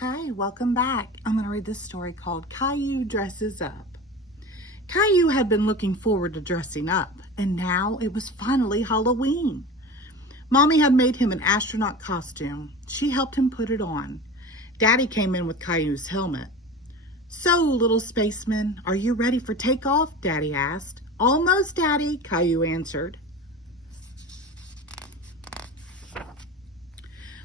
Hi, welcome back. I'm going to read this story called Caillou Dresses Up. Caillou had been looking forward to dressing up, and now it was finally Halloween. Mommy had made him an astronaut costume. She helped him put it on. Daddy came in with Caillou's helmet. "So, little spaceman, are you ready for takeoff?" Daddy asked. "Almost, Daddy," Caillou answered.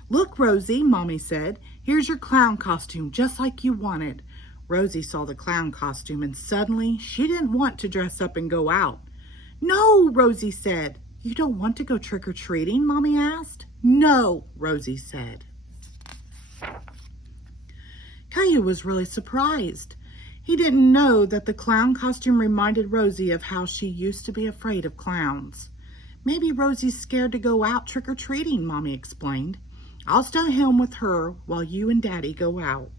"Look, Rosie," Mommy said. "Here's your clown costume, just like you wanted." Rosie saw the clown costume and suddenly she didn't want to dress up and go out. "No," Rosie said. "You don't want to go trick-or-treating?" Mommy asked. "No," Rosie said. Caillou was really surprised. He didn't know that the clown costume reminded Rosie of how she used to be afraid of clowns. "Maybe Rosie's scared to go out trick-or-treating," Mommy explained. "I'll stay home with her while you and Daddy go out."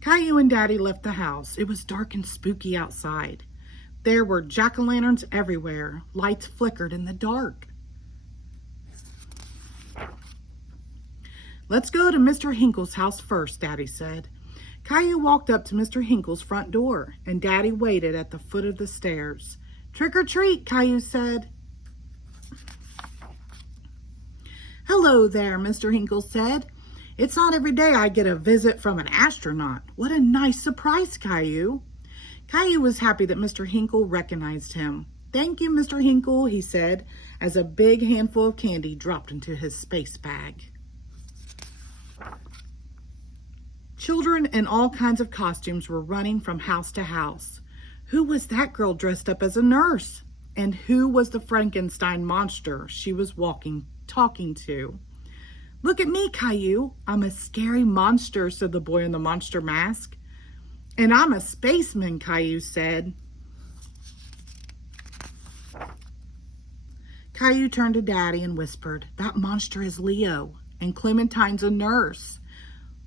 Caillou and Daddy left the house. It was dark and spooky outside. There were jack-o'-lanterns everywhere. Lights flickered in the dark. "Let's go to Mr. Hinkle's house first," Daddy said. Caillou walked up to Mr. Hinkle's front door, and Daddy waited at the foot of the stairs. "Trick or treat," Caillou said. "Hello there," Mr. Hinkle said. "It's not every day I get a visit from an astronaut. What a nice surprise, Caillou." Caillou was happy that Mr. Hinkle recognized him. "Thank you, Mr. Hinkle," he said, as a big handful of candy dropped into his space bag. Children in all kinds of costumes were running from house to house. Who was that girl dressed up as a nurse? And who was the Frankenstein monster she was talking to? "Look at me, Caillou. I'm a scary monster," said the boy in the monster mask. "And I'm a spaceman," Caillou said. Caillou turned to Daddy and whispered, "That monster is Leo, and Clementine's a nurse."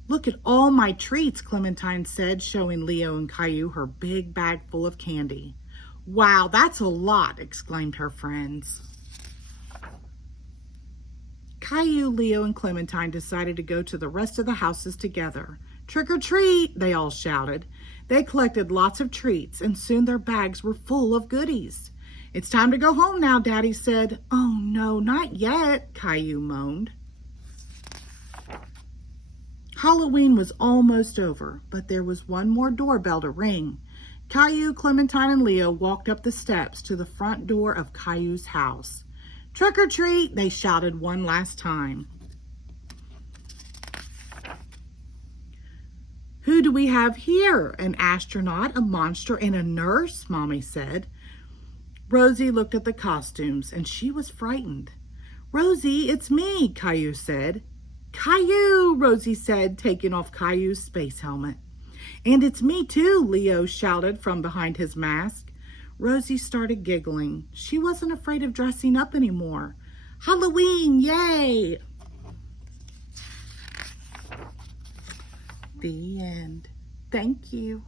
"Look at all my treats," Clementine said, showing Leo and Caillou her big bag full of candy. "Wow, that's a lot," exclaimed her friends. Caillou, Leo, and Clementine decided to go to the rest of the houses together. "Trick or treat," they all shouted. They collected lots of treats, and soon their bags were full of goodies. "It's time to go home now," Daddy said. "Oh no, not yet," Caillou moaned. Halloween was almost over, but there was one more doorbell to ring. Caillou, Clementine, and Leo walked up the steps to the front door of Caillou's house. "Trick or treat," they shouted one last time. "Who do we have here? An astronaut, a monster, and a nurse?" Mommy said. Rosie looked at the costumes, and she was frightened. "Rosie, it's me," Caillou said. "Caillou," Rosie said, taking off Caillou's space helmet. "And it's me too," Leo shouted from behind his mask. Rosie started giggling. She wasn't afraid of dressing up anymore. Halloween, yay! The end. Thank you.